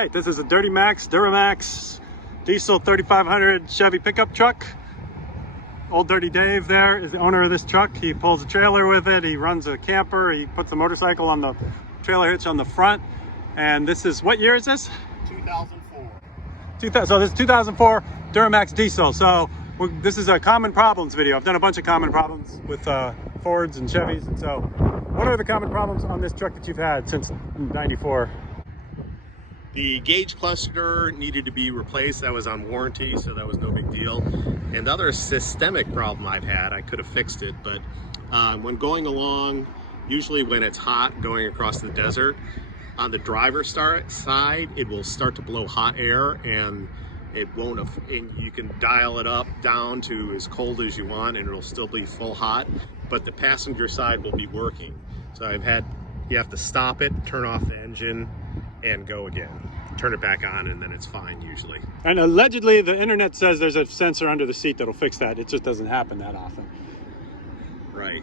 right, this is a Duramax diesel 3500 Chevy pickup truck. Old Dirty Dave there is the owner of this truck. He pulls a trailer with it, he runs a camper, he puts the motorcycle on the trailer hitch on the front. And this is, what year is this? 2004. So this is 2004 Duramax diesel. So this is a common problems video. I've done a bunch of common problems with Fords and Chevys. And so what are the common problems on this truck that you've had since 94? The gauge cluster needed to be replaced. That was on warranty, so that was no big deal. And the other systemic problem I've had, I could have fixed it, but when going along, usually when it's hot going across the desert, on the driver's side, it will start to blow hot air, and it won't, and you can dial it up, down to as cold as you want, and it'll still be full hot, but the passenger side will be working. So you have to stop it, turn off the engine, and go again. Turn it back on, and then it's fine usually. And allegedly, the internet says there's a sensor under the seat that'll fix that. It just doesn't happen that often. Right.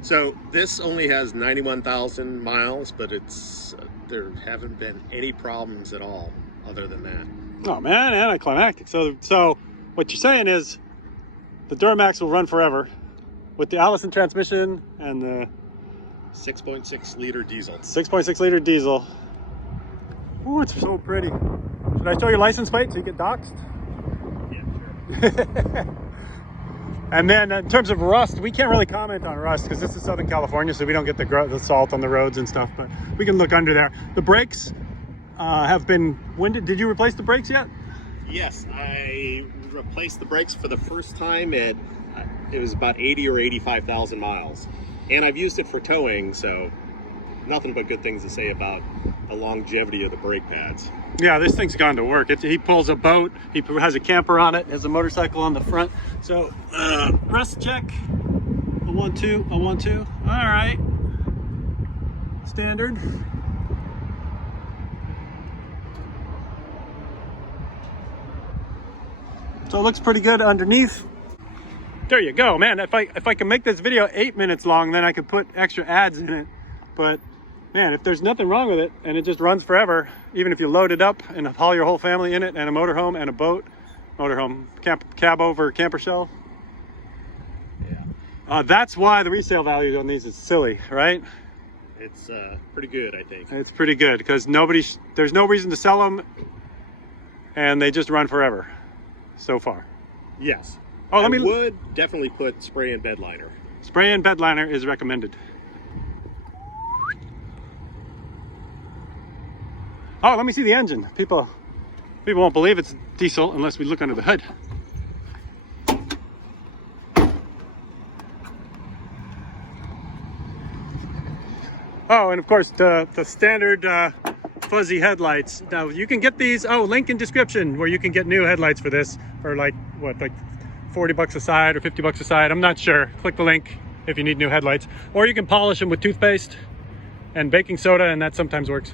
So this only has 91,000 miles, but there haven't been any problems at all other than that. Oh man, anticlimactic. So what you're saying is the Duramax will run forever with the Allison transmission and the 6.6 liter diesel. 6.6 liter diesel. Oh, it's so pretty. Should I show your license plate so you get doxxed? Yeah, sure. And then in terms of rust, we can't really comment on rust because this is Southern California, so we don't get the salt on the roads and stuff, but we can look under there. The brakes have been winded. Did you replace the brakes yet? Yes, I replaced the brakes for the first time it was about 80 or 85,000 miles. And I've used it for towing, so nothing but good things to say about the longevity of the brake pads. Yeah, this thing's gone to work. He pulls a boat, he has a camper on it, has a motorcycle on the front. So, rust check, a 1-2, a 1-2. All right, standard. So it looks pretty good underneath. There you go, man. If I can make this video 8 minutes long, then I could put extra ads in it. But man, if there's nothing wrong with it and it just runs forever, even if you load it up and haul your whole family in it, and a motorhome and a boat, motorhome, cab over, camper shell. Yeah. That's why the resale value on these is silly, right? It's pretty good, I think. It's pretty good because there's no reason to sell them, and they just run forever so far. Yes. Oh, I would definitely put spray and bed liner. Spray and bed liner is recommended. Oh, let me see the engine. People won't believe it's diesel unless we look under the hood. Oh, and of course the standard fuzzy headlights. Now you can get these, link in description where you can get new headlights for this for like 40 bucks a side or 50 bucks a side. I'm not sure. Click the link if you need new headlights, or you can polish them with toothpaste and baking soda, and that sometimes works.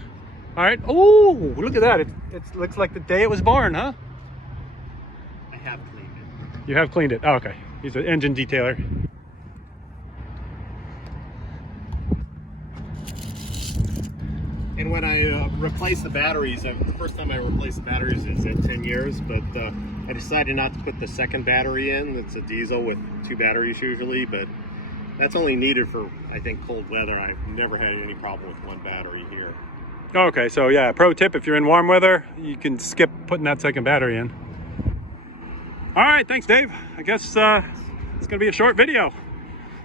All right. Oh, look at that. It looks like the day it was born, huh? I have cleaned it. You have cleaned it. Oh, okay. He's an engine detailer. And when I replaced the batteries, the first time I replaced the batteries is at 10 years, but I decided not to put the second battery in. It's a diesel with 2 batteries usually, but that's only needed for, I think, cold weather. I've never had any problem with 1 battery here. Okay, so yeah, pro tip, if you're in warm weather, you can skip putting that second battery in. All right, thanks, Dave. I guess it's gonna be a short video.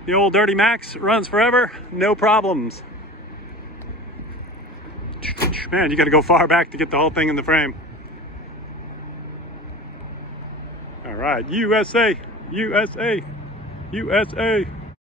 The old Dirty Max runs forever, no problems. Man, you gotta go far back to get the whole thing in the frame. All right, USA, USA, USA.